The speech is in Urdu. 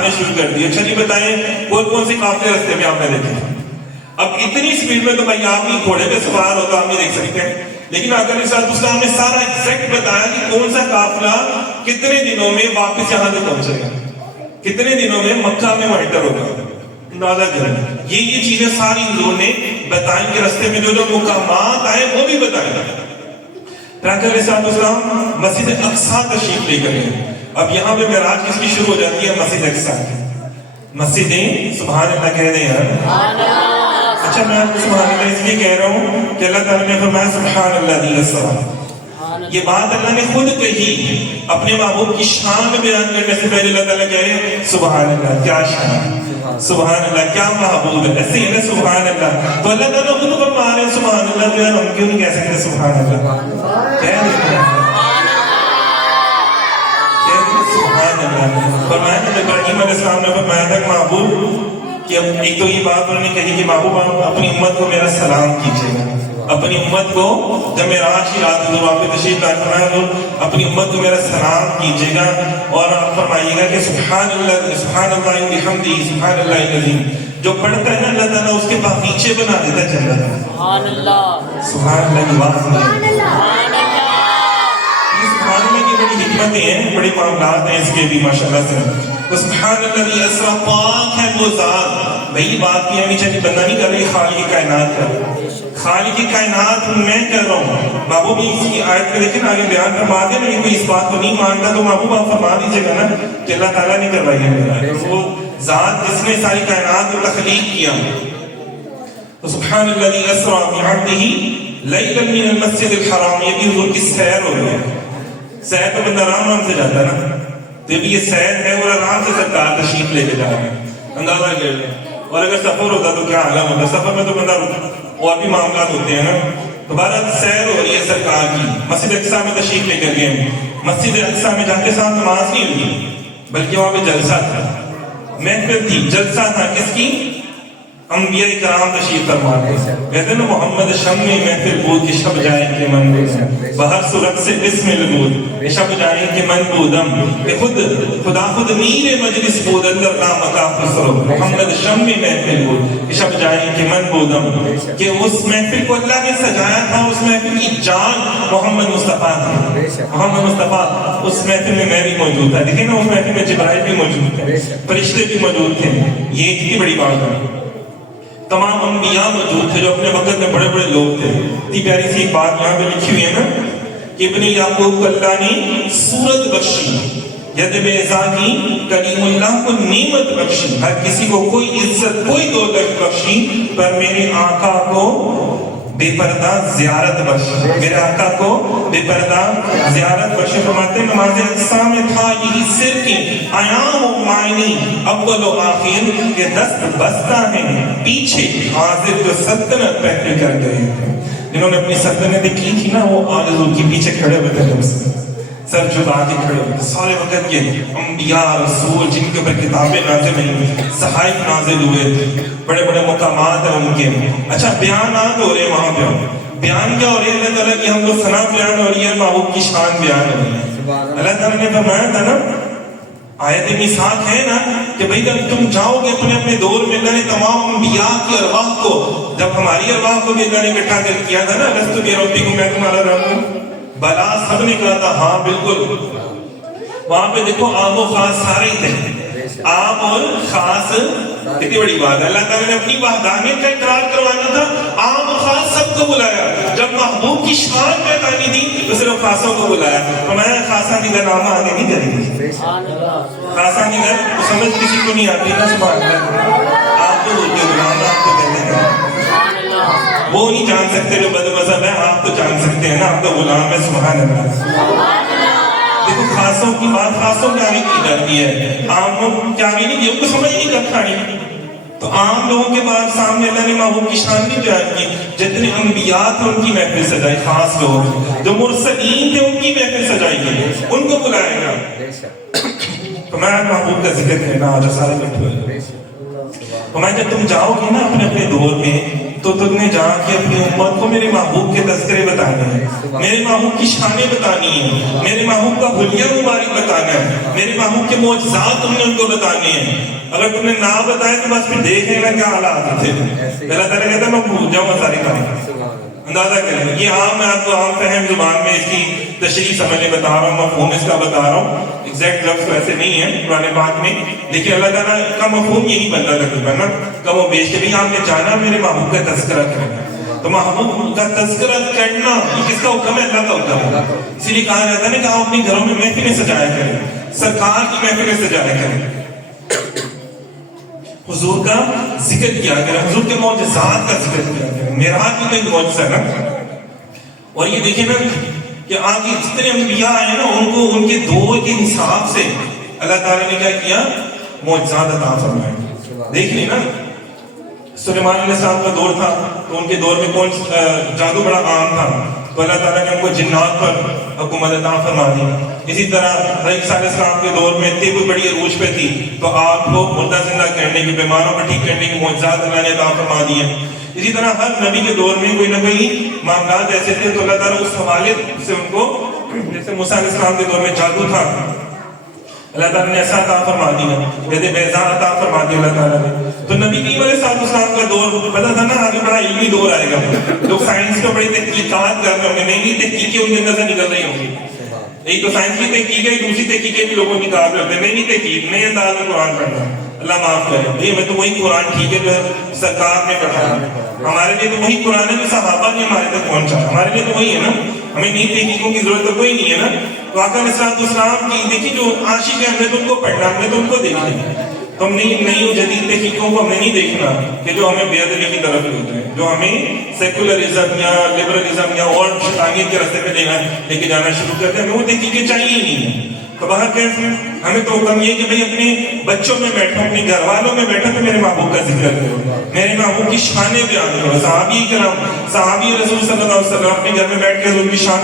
دکھانے شروع کر دیے. اچھا جی بتائیں کون سے قافلے رستے میں آپ نے دیکھے؟ اب اتنی سپیڈ میں تو بھائی آپ ہی گھوڑے پہ سوار ہو تو آپ نہیں دیکھ سکتے ہیں، لیکن آقا علیہ السلام نے سارا ایگزیکٹ بتایا کہ کون سا قافلہ کتنے دنوں میں واپس یہاں تک پہنچے گا، کتنے دنوں میں مکہ میں انٹر ہوگا. اندازہ کریں. یہ چیزیں ساری حضور نے بتائیں کہ رستے میں جو مقامات آئے وہ بھی بتائیں. آقا علیہ السلام مسجد اقصی تشریف لے کر گئے. اب یہاں پہ معراج کس کی شروع ہو جاتی ہے؟ مسجد اقصی کی. مسجدیں سبحان اللہ کہہ دیں یار. اچھا میں آپ کو سبحان اللہ اس لیے کہہ رہا ہوں کہ اللہ تعالیٰ نے فرمایا سبحان اللہ دی السلام. یہ بات اللہ نے خود کہی. اپنے محبوب کی شان بیان کرنے سے پہلے اللہ تعالیٰ کہہ رہے ہیں سبحان اللہ. کیا شان، سبحان اللہ، کیا محبوب ہے. ایسے ہی نا سبحان اللہ. تو اللہ تعالیٰ خود فرما رہے ہیں سبحان اللہ. جو ہے ہم کیوں نہیں کہہ سکتے سبحان اللہ؟ کہہ دیتے ہیں سبحان اللہ. فرمایا کہ ابراہیم علیہ السلام نے فرمایا تھا کہ محبوب کہ ایک تو یہ بات انہوں نے کہی کہ محبوب آپ اپنی امت کو میرا سلام کیجیے گا. اپنی امت کو جب معراج کی رات حضور وہاں پہ تشریف لا فرمایا اپنی امت کو میرا سلام کیجیے گا اور آپ فرمائیے گا کہ سبحان اللہ بحمدہ سبحان اللہ العظیم. جو پڑھتا ہے نا اللہ تعالیٰ اس کے باغیچے بنا دیتا ہے جنت میں. سبحان اللہ. سبحان اللہ کی بات نہیں. سبحان اللہ کی بڑی حکمتیں ہیں، بڑے معاملات ہیں اس کے بھی ماشاءاللہ سے. سبحان اللہ اسرا، پاک ہے وہ ذات. بھئی بات کی ہمیں چاہیے بندہ نہیں کر رہی، خالق کائنات کر رہا. خالق کائنات میں کر رہا ہوں. محبوب اس کی آیت میں دیکھیں آگے بیان فرما دیں. لیکن کوئی اس بات کو نہیں مانتا تو محبوب آپ فرما دیجیے گا نا کہ اللہ تعالیٰ نے کروائی ہے. وہ ذات جس نے ساری کائنات کو تخلیق کیا. تو سبحان الذی اسرا بعبدہ لیلا من المسجد الحرام. یہ بھی حضور کی سیر ہو گئی. سیر تو بندہ آرام سے جاتا ہے نا، تو یہ سیر ہے اور آرام سے سرکار تشریف لے کے جا رہے ہیں. اندازہ کر لیں. اور اگر سفر ہوتا تو کیا عالم ہوتا. سفر میں تو بندہ اور بھی معاملات ہوتے ہیں نا. تو بہرحال سیر ہو رہی ہے سرکار کی. مسجد اقصی میں تشریف لے کر گئے. مسجد اقصی میں جا کے ساتھ نماز نہیں ہوئی بلکہ وہاں پہ جلسہ تھا، محفل تھی، جلسہ تھا. کس کی؟ انبیاء کرام تشریف فرما رہے. کہتے ہیں نا محمد شم محفل بود کہ شب جائیں کہ من بہر سرخ سے بسم البود شب جائیں کہ من بودم کہ خدا خود میر مجلس بود اندر نام کا خسرو. محمد شم محفل بود کہ شب جائیں کہ من بودم کہ اس محفل کو اللہ نے سجایا تھا. اس محفل کی جان محمد مصطفیٰ تھی. محمد مصطفیٰ اس محفل میں میں بھی موجود تھا. دیکھیں نا اس محفل میں جبرائیل بھی موجود تھے، فرشتے بھی موجود تھے. یہ اتنی بڑی بات ہے. تمام انبیاء موجود تھے جو اپنے وقت میں بڑے بڑے لوگ تھے. اتنی پیاری سی ایک بات یہاں پہ لکھی ہوئی ہے نا کہ ابن یعقوب کو اللہ نے صورت بخشی، ید بیضا کی کلیم اللہ کو نعمت بخشی. ہر کسی کو کوئی عزت کوئی دولت بخشی پر میرے آقا کو بے پردہ زیارت بخشی. میرے آقا کو بے پردہ زیارت بخشی. فرماتے ہیں نماز اقصی میں تھا یہی سر کی ایام و معنی اول و آخر کے دست بستہ ہیں پیچھے حاضر جو سلطنت پہلے کر گئے تھے. جنہوں نے اپنی سلطنتیں کی تھی نا وہ آج حضور کے پیچھے کھڑے ہوئے تھے، سر جھکا کے کھڑے ہوئے تھے. سارے وقت کے انبیاء رسول جن کے اوپر کتابیں نازل ہوئی، صحائف نازل ہوئے تھے، بڑے بڑے مقامات ہیں ان کے. اچھا بیانات ہو رہے ہیں وہاں پہ. بیان کیا ہو رہی ہے؟ اللہ تعالیٰ کی ہم کو ثنا بیان ہو رہی ہے، محبوب کی شان بیان ہو رہی ہے. اللہ تعالیٰ نے فرمایا تھا نا آیت میثاق ہے نا کہ بھئی جب تم جاؤ گے اپنے اپنے دور میں اللہ نے تمام انبیاء کی ارواح کو، جب ہماری ارواح کو بھی اللہ نے اکٹھا کر کیا تھا نا لست بربکم میں تمہارا رب ہوں، بلا سب نے کہا تھا ہاں بالکل. وہاں پہ دیکھو عام و خاص سارے ہی تھے. عام اور خاص کتنی بڑی بات ہے. اللہ تعالیٰ نے اپنی وحدانیت کا اقرار کروانا تھا، عام اور خاص سب کو بلایا. جب محبوب کی شان پہچانی تھی تو صرف خاصوں کو بلایا. تو میں خاصہ کی نامہ آگے نہیں کریں گے. خاصہ کی تو سمجھ کسی کو نہیں آتی نا. سبحان اللہ. آپ تو بولتے غلام، آپ تو کہتے ہیں وہ نہیں جان سکتے جو بد مذہب ہے، آپ تو جان سکتے ہیں نا، آپ تو غلام ہے. سبحان اللہ. دیکھو خاصوں کی بات خاصوں کے آگے کی جاتی ہے، عام کے آگے نہیں کی. ان کو سمجھ نہیں کب کھانی. تو عام لوگوں کے بعد سامنے اللہ نے محبوب کی شان نہیں بیان کی. جتنے انبیاء تھے ان کی محفل سجائی، خاص لوگ جو مرسلین تھے ان کی محفل سجائی گئی، ان کو بلائے گا. تو میں محبوب کا ذکر کرنا آج سارے بیٹھے ہوئے. فرمایا جب تم جاؤ گے نا اپنے اپنے دور میں تو تم نے جا کے اپنی امت کو میرے محبوب کے تذکرے بتانے ہیں، میرے محبوب کی شانیں بتانی ہیں، میرے محبوب کا حلیہ مبارک بتانا ہے، میرے محبوب کے معجزات تم نے ان کو بتانے ہیں۔ اگر تم نے نہ بتایا تو بس پھر دیکھ لینا کیا حالات تھے۔ اللہ تعالیٰ کہتا ہے میں بھول جاؤں گا ساری کام۔ اندازہ کریں، یہ عام میں آپ کو عام فہم زبان میں اس کی تشریح سمجھنے بتا رہا ہوں، مفہوم اس کا بتا رہا ہوں، ایگزیکٹ لفظ تو ایسے نہیں ہے قرآن پاک میں، لیکن اللہ تعالیٰ کا مفہوم یہی بنتا تقریباً نا کم و بیش کے بھی آپ نے جانا میرے محبوب کا تذکرہ کرنا، تو محبوب کا تذکرہ کرنا یہ کس کا حکم ہے؟ اللہ کا حکم ہے۔ اسی لیے کہا جاتا ہے نا کہ آپ اپنے گھروں میں محفلیں سجایا کریں، سرکار کی محفلیں سجایا کریں، حضور کا ذکر کیا کریں، حضور کے معجزات کا ذکر کیا کریں۔ معراج میں تو ایک معجزہ ہے نا، اور یہ دیکھیں نا کہ آگے جتنے انبیاء آئے نا ان کو ان کے دور کے حساب سے اللہ تعالیٰ نے کیا کیا؟ معجزات عطا فرمائے۔ دیکھ لیں نا سلیمان علیہ السلام کا دور تھا تو ان کے دور میں کون جادو بڑا عام تھا، تو اللہ تعالیٰ نے ان کو جنات پر حکومت عطا فرما دی۔ اسی طرح عیسیٰ علیہ السلام کے دور میں اتنی کوئی بڑی عروج پہ تھی تو آپ کو مردہ زندہ کرنے کی، بیماروں کو ٹھیک کرنے کی معجزات اللہ نے عطا فرما دیے۔ اسی طرح ہر نبی کے دور میں کوئی نہ کوئی معاملات ایسے تھے تو اللہ تعالیٰ اس حوالے سے ان کو، جیسے موسیٰ علیہ السلام کے دور میں جادو تھا، اللہ تعالیٰ نے ایسا عطا فرما دیا، یعنی بیضا عطا فرما دیا اللہ تعالیٰ نے۔ تو نبی کریم علیہ السلام کا دور پتہ تھا نا آگے بڑا علمی دور آئے گا، لوگ سائنس پہ بڑی تحقیقات کر رہے ہوں گے، نئی نئی تحقیقیں ان کے اندر سے نکل رہی ہوں گی۔ ایک تو سائنس کی تحقیق ہے، دوسری تحقیقیں بھی لوگوں نکال رہے ہوتے ہیں، نئی نئی تحقیق، نئے انداز میں قرآن پڑھنا، اللہ معاف کرے بھائی ہمیں تو وہی قرآن ٹھیک ہے جو ہے سرکار نے پڑھا، ہمارے لیے تو وہی قرآن ہے جو صحابہ نے ہمارے تک پہنچا، ہمارے لیے تو وہی ہے نا، ہمیں نئی تحقیقوں کی ضرورت تو کوئی نہیں ہے نا۔ تو آقا علیہ السلام کی دیکھیے جو عاشق ہیں ہم نے تو ان کو پڑھنا، ہم نے تو ان کو دیکھنا ہے، تو ہم نئی و جدید تحقیقوں کو ہم نے نہیں دیکھنا کہ جو ہمیں بے ادبی کی طرف لے ہیں، جو ہمیں سیکولرزم یا لبرلزم یا اور شیطانیت کے راستے پہ لے کے جانا شروع کرتے ہیں، ہمیں وہ تحقیقیں چاہیے ہی نہیں ہے۔ تو باہر کیسے ہمیں تو حکم یہ کہ بھئی اپنے بچوں میں بیٹھو، اپنے گھر والوں میں بیٹھو تو میرے محبوب کا ذکر کرو، میرے محبوب کی شانیں بیان کرو۔ صحابی کرام، صحابی رسول صلی اللہ علیہ وسلم اپنے گھر میں بیٹھ کے حضور کی شان